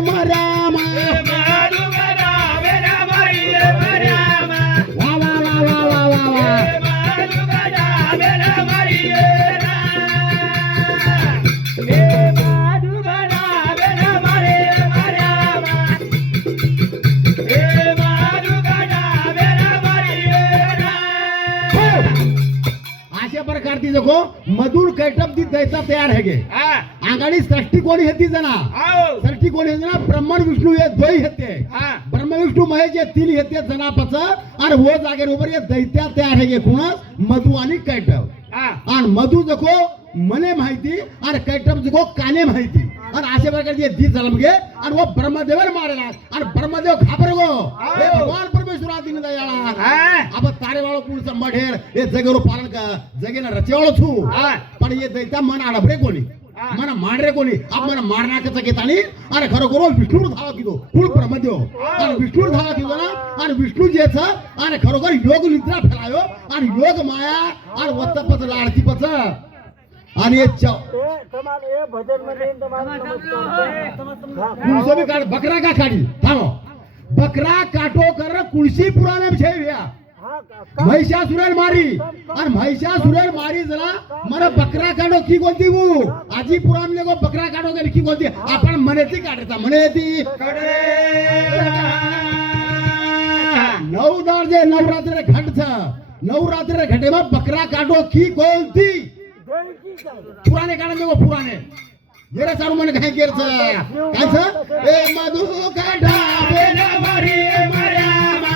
रामा वा वा वा वा वा वा वा अशा प्रकारची देखो मधुर कैटप दी दैता तयार है गे आगाड़ी सृष्टि कोणी हेती जना सृष्टि कोणी जना ब्रह्मण विष्णू हे द्वय हेते ब्रह्म विष्णू महेश हे तीन हेते जनापच आणि वो जागेर उभर हे दैत्या तयार है गे कोण मधु आणि कैटप आणि मधु देखो मने माहिती आणि कैटप देखो काने माहिती आणि अशा प्रकारचे दी जन्म गे आणि वो ब्रह्मदेवर मारेला आणि ब्रह्मदेव घाबर गो हे भगवान परमेश्वर आदीन दयाळा अब तारे वाळो कुळ संबढेर हे जगेरो पालन का जगेना रचेवाळो छु पण हे दैत्या मन आडबरे कोणी मन माडरे कोणी अब मन मारनाकचा घेतानी आणि खरोखर विष्णू धावा किदो कुळ ब्रह्मदेव आणि विष्णू धावा किदो ना आणि विष्णू जेच आणि खरोखर योग निद्रा फैलायो आणि योग माया आणि वत्तपच लाडतीपच आणि बकरा का काढी थांबो बकरा काटो कर कुळशी पुराणे छेव्या महिषासुरेर मारी आणि महिषासुरेर मारी जरा मला बकरा काढो की कोणती वो आजी पुराणले गो बकरा काढो गेली की कोणती आपण मनेती काढता मनेती नऊ दर्जे नवरात्र घट नवरात्र घटे में बकरा काढो की कोणती पुराने काढा देखो पुराने जरा चालू मन काय केरच कायच ए मधु काढा बेना मारी मर्यामा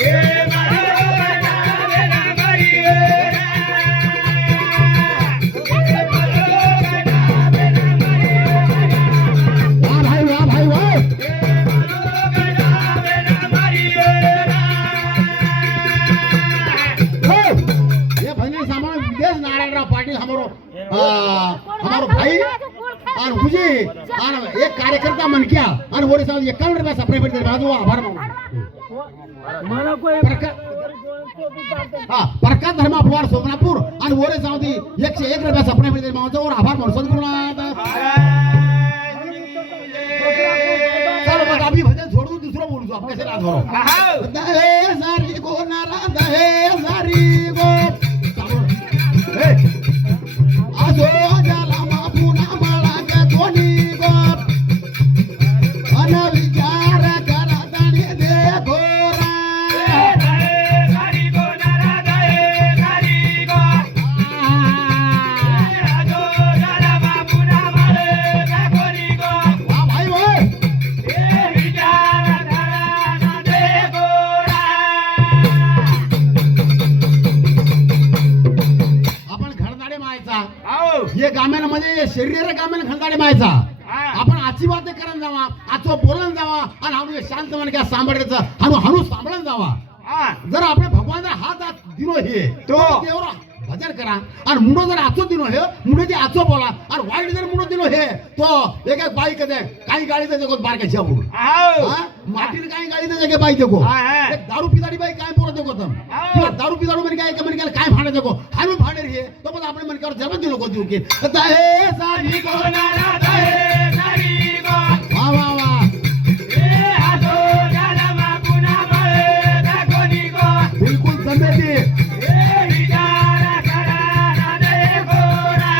ए मधु काढा बेना मारी वाह भाई वाह भाई वाह ए मधु काढा बेना मारी ये भजन सामान विदेश नारायणराव पाटिल हमारो भाई और मुझे और एक कार्यकर्ता मन किया और वो साहब 51 रुपया सप्रे पर दे बाजू आभार मांगो मला कोई प्रकाश धर्मा पवार सोमनापुर और वो साहब 101 रुपया सप्रे पर दे मांगो और आभार मांगो सद्गुरुनाथ चलो बस अभी भजन छोड़ दूं दूसरा बोल दो अपने से रात करो दहे सारी को नारा दहे सारी को आजो जाला मापुना मला के कोणी गो अन विचार करा ताणी देखो रा दहे सारी को नारा दहे सारी को आजो जाला मापुना मला के कोणी गो वाह भाई वो ए विचार करा ना देखो रा आपण घरदाडे मायचा ये गाम्यांमध्ये शरीर गाम्यान खंडाडे मायचा आपण आची बात करून जावा आचो बोलून जावा आणि आपण शांत मन काय सांभाळायचं हनु हनु सांभाळून जावा जर आपण भगवान हात दिनो हे तो देवरा भजन करा आणि मुंडो जर आचो दिनो हे मुंडो ते आचो बोला आणि वाईट जर मुंडो दिनो हे तो एक एक बाई कदे काही गाडीचा जगो बारका छाबू माटीर काही गाडीचा जगे बाई देखो एक दारू पिदाडी बाई काय बोलत देखो तुम किंवा दारू पिदाडू म्हणजे काय कमेंट केलं काय भांडे देखो हानु भांडे रे तो पण आपण मन कर जबत दिलो को देऊ की दहे सारी को नारा दहे सारी को वा वा वा ए आजो जाला मापुना मळे का कोणी को बिलकुल जमेती ए विचार करा ना देखो रा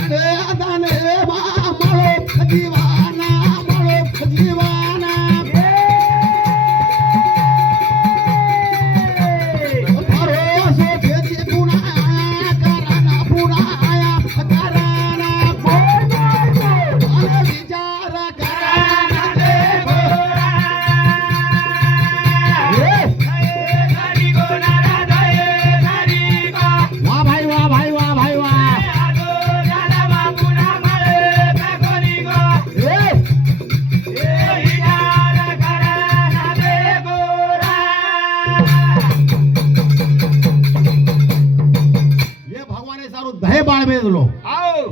दाने दाने मा मळो जीवाना मळो जीवाना भरोसे भेटी पुना कराना पुना आया कराना विचार कराना देखो रा सारी को नारा दहे सारी को वाह भाई वाह भाई वाह भाई वाह आजो जाला मापुना मळे का कोणी गो ए विचार कराना देखो रा ये भगवाने सारू दहे बाळ बेजलो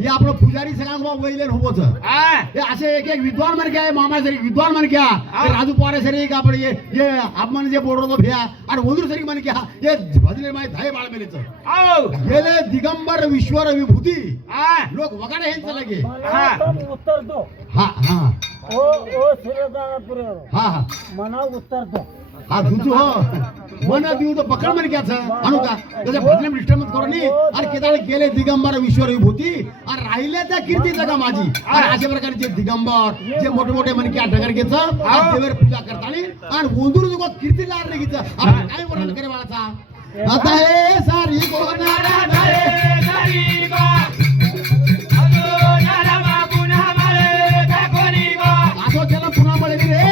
हे आपलं पुजारी सगळ्यांना वैलेन होबोच हे असे एक एक विद्वान मन काय मामा सरी विद्वान मन क्या राजू पवार सरी का आपण ये आपण जे बोलतो भ्या आणि वंदूर सरी मन क्या हे भजले माय धाय बाळ मेलेच गेले दिगंबर विश्वर विभूती लोक वगाडे हेंच लगे उत्तर दो हा हा ओ सूर्यदानापुर हा हा मना उत्तर दो हा तुझू हो मन देऊ तो पकड म्हणे क्याच आणू का त्याच्या भजने डिस्टर्बन्स करू नये आणि केदाळे गेले दिगंबर विश्वर विभूती आणि राहिले त्या कीर्ती जगा माझी आणि अशा प्रकारचे दिगंबर जे मोठे मोठे म्हणे क्या ढगर घ्यायचं देवर पूजा करताना आणि वंदूर जो कीर्ती लार नाही घ्यायचं आपण काय वर्णन करे बाळाचा आता हे सारी कोणाला जाय सारी गो असो त्याला पुन्हा मळे रे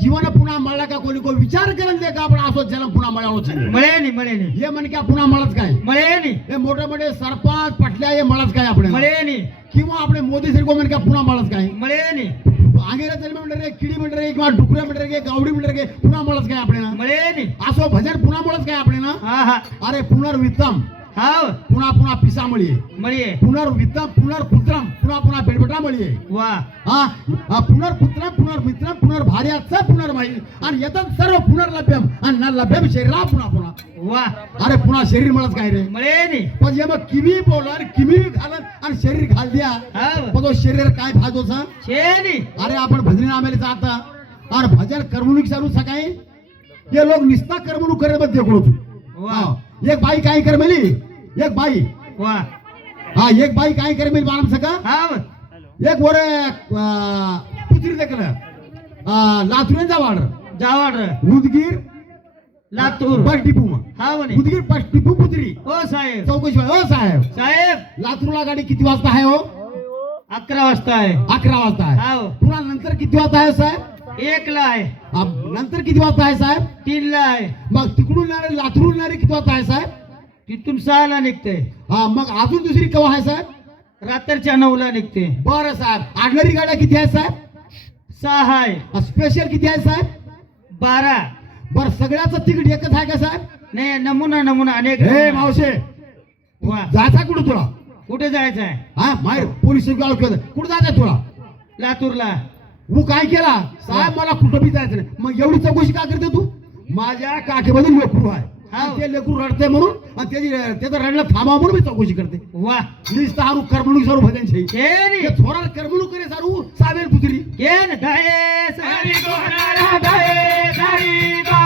जीवन पुन्हा मळला का कोणी को विचार करेल दे का आपण असो जन्म पुन्हा मळावच मळे नाही हे म्हण क्या पुन्हा मळच काय मळे नाही हे मोठे मोठे सरपंच पटल्या हे मळच काय आपण मळे नाही किंवा आपले मोदी सर को म्हण क्या पुन्हा मळच काय मळे नाही आगेला जन्म म्हणणार रे किडी म्हणणार रे किंवा डुकऱ्या म्हणणार रे गावडी म्हणणार रे पुन्हा मळच काय आपण मळे नाही असो भजन पुन्हा मळच काय आपण हा हा अरे पुनर्वित्तम हाव पुन्हा पुन्हा पिसामळी मळे पुनर्वित्तम पुनर्पुत्रम पुन्हा पुन्हा बेडबटामळी वा हा पुनर्पुत्रम पुनर्मित्रम पुनर्भार्याचं पुनर्माई आणि येतात सर्व पुनर्लभ्यम आणि न लभ्यम शरीरा पुन्हा पुन्हा वा अरे पुन्हा शरीर मळच काय रे मळे नाही पण जे मग किमी बोलणार किमी घालत आणि शरीर घाल द्या हाव पण तो शरीर काय फायदो सा शेनी अरे आपण भजनी नामेले जाता आणि भजन करमणूक चालू सकाळी हे लोक निस्ता करमणूक करे मध्ये देखो वा एक बाई काय करमेली एक बाई वा हा एक बाई काय करमेली मालूम सका हाव एक वर पुत्री देखलं लातूरचा वाड जावाड उदगीर लातूर बस डिपू हाव नाही उदगीर बस डिपू पुत्री ओ साहेब चौकशी हो साहेब साहेब लातूरला गाडी किती वाजता आहे हो 11 वाजता आहे 11 वाजता आहे हाव पुन्हा नंतर किती वाजता आहे साहेब 1 ला आहे नंतर किती वाजता आहे साहेब 3 ला आहे मग तिकडून येणारे लातूरून येणारे किती वाजता आहे साहेब तिथून 6 ला निघते हा मग अजून दुसरी केव्हा आहे साहेब रात्रीच्या 9 ला निघते बरं साहेब आडणारी गाड्या किती आहेत साहेब 6 आहे स्पेशल किती आहे साहेब 12 बरं सगळ्याचं तिकीट एकच आहे का साहेब नाही नमुना अनेक हे मावशे वा जायचा कुठं तुला कुठे जायचं आहे हा माहेर पोलीस कुठं जायचं तुला लातूरला तू काय केला साहेब मला कुठं बी जायचं नाही मग एवढी चौकशी का करते तू माझ्या काठीमध्ये लेकरू आहे आणि ते लेकरू रडते म्हणून आणि त्याचं रडणं थांबा म्हणून मी चौकशी करते वा नीस तारू करमणूक सारू भजन केनी थोडा करमणूक करे सारू सावेल पुत्री केन धाये सारी गोहराला धाये धारी गा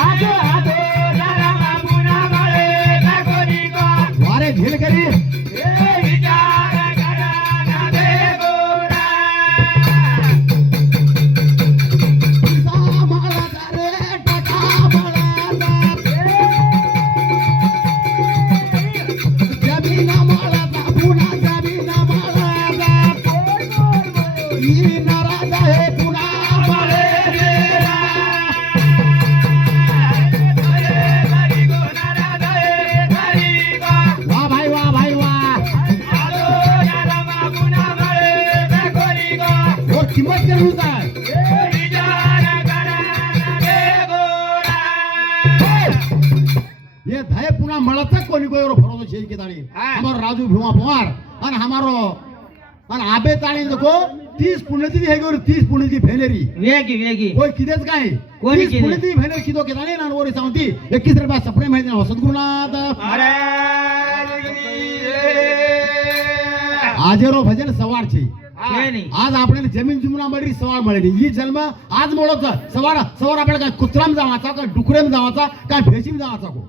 आजो आजो जरा बाबूना बाळे दागोरी गा वारे झेल करे ए विचार करा ना दे गोरा मला रे टाका मला जमीना मला पुन्हा जमीना मला ही नाराज आहे पुन्हा मला वाह भाई वाह भाई वाह वो किंमत करू काय ये धाय पुन्हा मळाचा कोणी कोई भरोसा छे के ताणी हमारो राजू भीमा पवार और हमारो और आबे ताणी देखो 30 पुण्यतिथि है और 30 पुण्यतिथि भेनेरी वेगी कोई किदेच काय कोणी 30 पुण्यतिथि भेनेर किदो के ताणी नान ओरी सांगती 21 रुपया सप्रे माहिती ना सद्गुरुनाथ आजेरो भजन सवार छे आज आपल्याला जमीन जुमना मळी सवार मळली ही जन्म आज मोळचा सवार आपल्याला काय कुत्राम जावाचा का डुकरेम जावाचा काय भेशीम जावाचा को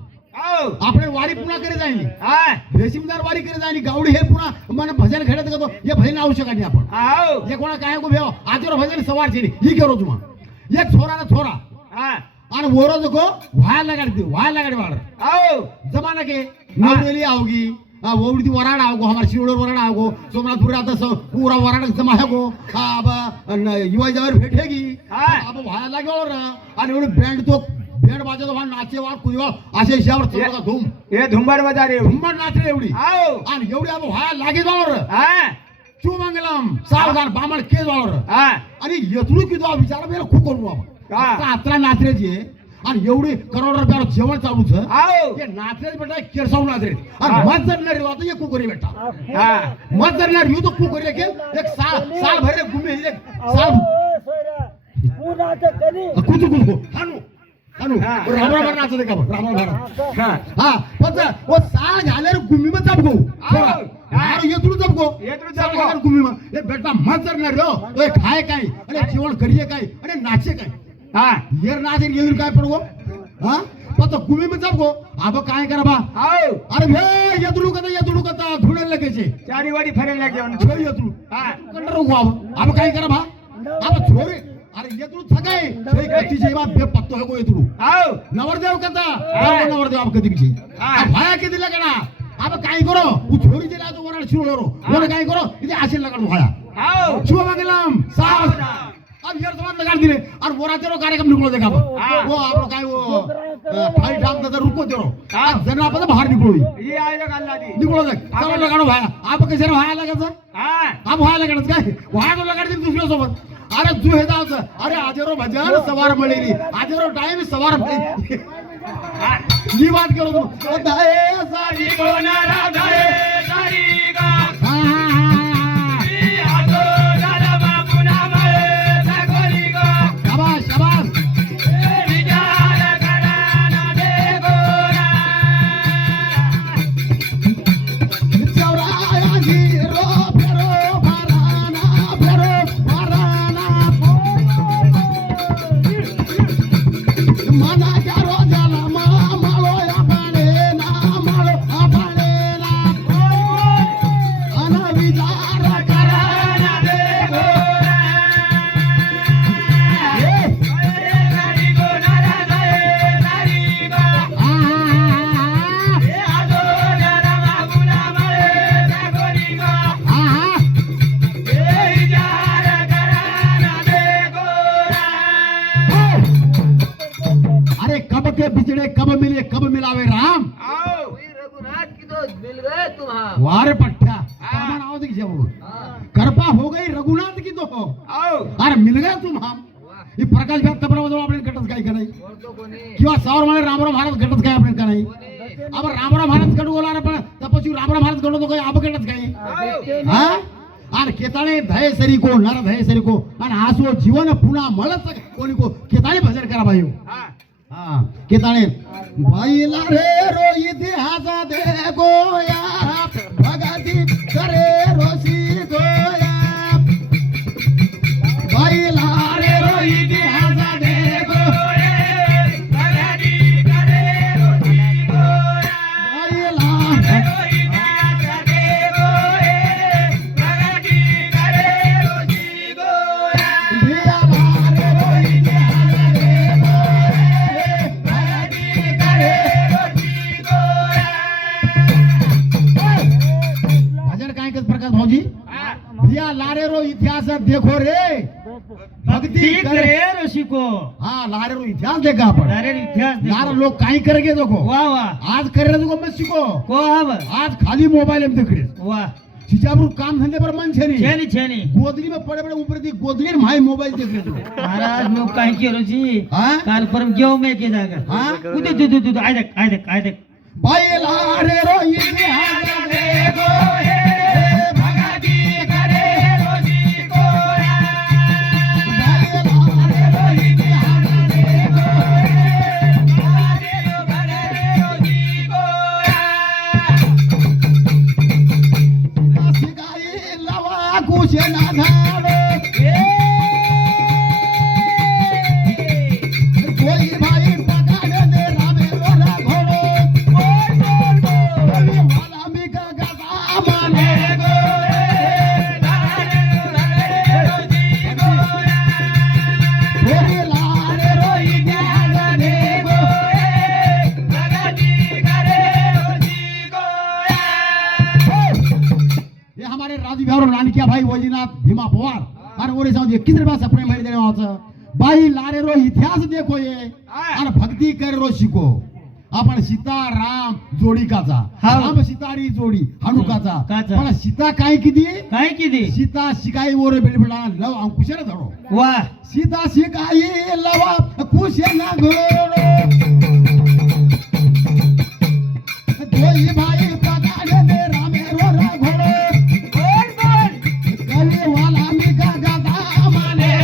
આપણે વારી પૂર્ણ કરી જાય હા રેશમદાર વારી કરી જાય ગાવડી હે પૂર્ણ મને ભજન ખેડે તો એ ભજન આવશે કાઢી આપણ આવ એ કોણા કાય કો ભેઓ આજરો ભજન સવાર છે ઈ કરો છું એક છોરા ને છોરા હા અને વોરો देखो વાય લગાડી વાળ આવ जमाना के नवरेली आओगी ओवडी वराड आओगो हमार शिरोडर वराड आओगो सोमनाथपुर आता पूरा वराड जमा है अब युवा जवर भेटेगी हाँ। अब भाया लागो आणि एवढी बँड तो बँड वाजवतो भान नाचे वाळ कुजवा असे हिशावर चढतो का धूम એ ધુંબાડ વધારે धुम्मड नाचले एवढी આવ आणि एवढी अब भाया लागे जावर હા चुमंगलम सावधान बामण के जावर હા आणि येतळू की तो विचार बेला खूप करू हा. आपण आता नाचरेची आणि एवढी करोड रुपयावर जेवण चालू छ આવ ये नाचरेच बेटा केरसाव नाचरे आणि हा. मत जर नाही होता ये कुकरी बेटा હા मत जर नाही येऊ तो कुकरी के एक साल भर रे घुमे एक साल कुचू कुचू हानू हानू हा. रामराम नाचते का रामराम હા हा पण वो साल घाले रे घुमी मत जाबगो हा. यार येतळू जाबगो येतळू साल जाबगो. घाले घुमी मत ए बेटा मत जर नाही रो तो खाय काय आणि जेवण करिये काय आणि नाचे काय હા येर नाच येऊन काय पडगो हा पत कुमी में जाबगो अब काय करा बा આવ अरे भे येतळू कता धुणे लगेचे ચારી વાડી ફરે લાગ્યો छो येतळू હા कंटर रोगो अब काय करा बा अब छोरे अरे येतळू थकाय छे कती जेवा बे पत्तो है को येतळू આવ नवरदेव कता नवरदेव अब कधी बिचे हा. भाया के दिला कना अब काय करो उ छोरी दिला तो वराड शिरोलो वर काय करो इथे आशील लगाड भाया આવ शुभ मंगलम सावधान अब यार तुम्हारा लगा दिले और वो रातेरो कार्यक्रम निकलो देखा हाँ। वो आप लोग काय वो फाइट डाम दादा रुको देरो हाँ। जना आपण बाहेर निकलो એ આયલો ગાલ્લાદી निकलो देख चलो लगाडो भाया आप कसे भाया लगायचं હા आप भाया लगाडच काय भाया तो लगाड दिन दुसऱ्या सोबत अरे तू हे जावचं अरे आजेरो भजन सवार मिळेली आजेरो टाइम सवार मिळेली जी बात करो तुम दाए सारी કોના રાધાએ તારી ગા हा हा हा ઈ આતો દાદા બાપુ ના મળે સગોરી ગા शाबाश शाबाश એ વિચાર કરા ના દે ગોરા चौराया जीरो फेरो भराना मना करो जलमा मालो अपने ना अन विचार करा ના દે ગોરા એ તારી કોના રાધાએ તારી ગા એ આતો દાદા બાપુ ના મળે સગોરી ગા એ વિચાર કરા ના દે ગોરા अरे कब के बिछड़े कब मिले कब मिलावे राम આવ रघुनाथ की तो मिल गए तुम हाँ वारे पट्टा हाँ। नाव दिख कृपा हो गई रघुनाथ की तो આવ अरे मिल गए तुम हम ये प्रकाश भाग तबरा आपण घटच काय का नाही और तो कोणी किंवा सावर माळे रामराव महाराज घटच काय आपण का नाही अब रामराव महाराज कडू बोला पण तपस्वी रामराव महाराज कडू तो काय आप घटच काय हा आणि केताळे धय सरी को नर धय सरी को आणि आसो जीवन पुन्हा मळच कोणी को केताळे भजन करा भाई હા हा केताळे बाईला रे रो इतिहास दे गोया भगती करे रोसी गोया बाईला रे रो इतिहास दे गोया ભગતી કરે રોજી ગોરા बाईला રોઈ ના દે ગોરે ભગતી કરે રોજી ગોરા भियाला रे रो इतिहास दे ભગતી કરે રોજી ગોરા भजन काय करत प्रकाश भाऊजी હા भिया लारे रो इतिहास देखो रे भक्ती करे रसिको हा लारे रो इतिहास देखा आपण अरे इतिहास लारे लोग काही करेगे देखो वाह वाह आज करे देखो मैं सीखो को हव आज खाली मोबाइल में देख रहे वाह सिजाबरू काम धंधे पर मन छे नहीं छेनी छेनी गोदली में पड़े पड़े ऊपर दी गोदली में भाई मोबाइल देख रहे तो महाराज मैं काय की रोजी हाँ? काल परम गेव में के जागा हाँ? उदे दु दु दु आय देख भाई लारे रो इतिहास देखो हे ભગતી કરે રોજી ગોરા भाई लारे रो इतिहास देखो ભગતી કરે રોજી ગોરા सिगाई लवा कुछ ना धावे कोई भाई पकड़ दे रामे लोरा घोड़ो गोरी लारे रोई जागने ये हमारे राजू बिहार और नानकिया भाई वजीनाथ भीमा पवार और ओरे साथ 21 रुपया सप्रे मेरे देने वाचा भाई लारे रो इतिहास देखो ये और भक्ती कर रो शिको आपण सीता राम जोडी काचा हा. राम सीतारी जोडी हनुकाचा काचा. पण सीता काय किती काय किती सीता शिकाई वर बेलबडा लव अंकुशर धरो वा सीता शिकाई लवा कुशेना घोरो दोई भाई पकाडे दे रामे रो रा घोरो कली वाला मी का गादा माने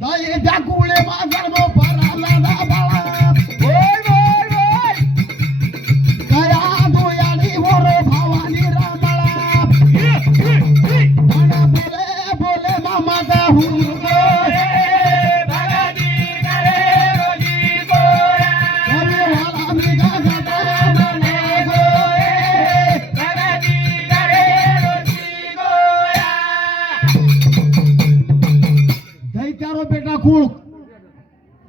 दाये जाकुळे माझर मो पराला ना बाळा कया दोयाडी वरो भवानी रामळा मन बोले बोले मामा दा हुंगो कली वाला मी गा गादा माने गो दैत्यारो बेटा कुळ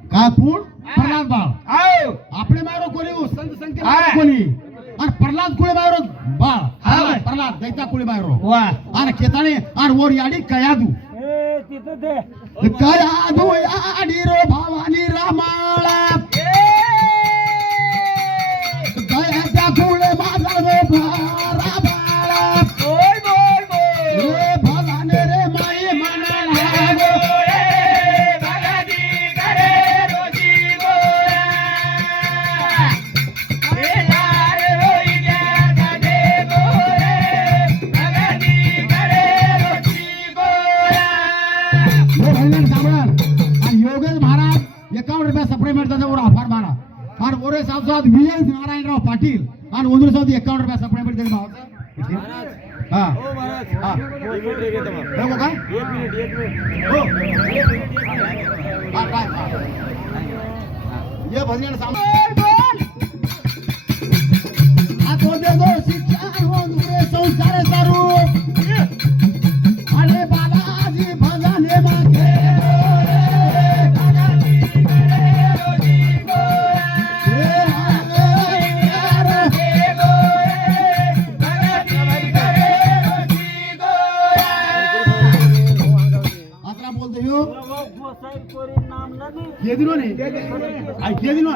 का कुळ प्रल्हाद बाळ आपले मारो कोणी हो, संत संत कोणी आणि प्रल्हाद कुळे मारो बाळ हा. प्रल्हाद दैत्या कुळे मारो वा आणि केताने आणि वर याडी कयादू कयादू याडी रो भवानी रामाळा दयाच्या कुळे माझा रो भारा बाळा रे भवाने रे माई मनाला गो आणि योगेश महाराज 51 रुपया सप्रे मिळतात वर आभार मारा आणि ओरे साहेब साहेब विजय नारायणराव पाटील आणि ओंदूर साहेब 51 रुपया सप्रे मिळतात भावाचा हा हा बघू का हो हा, काय ये भजन सामान आतो दे दो शिक्षा ओंदूरे संस्कार सारू अरे बालाजी भजने मागे आता बोलतो यो ये दिनो ने ये दिनो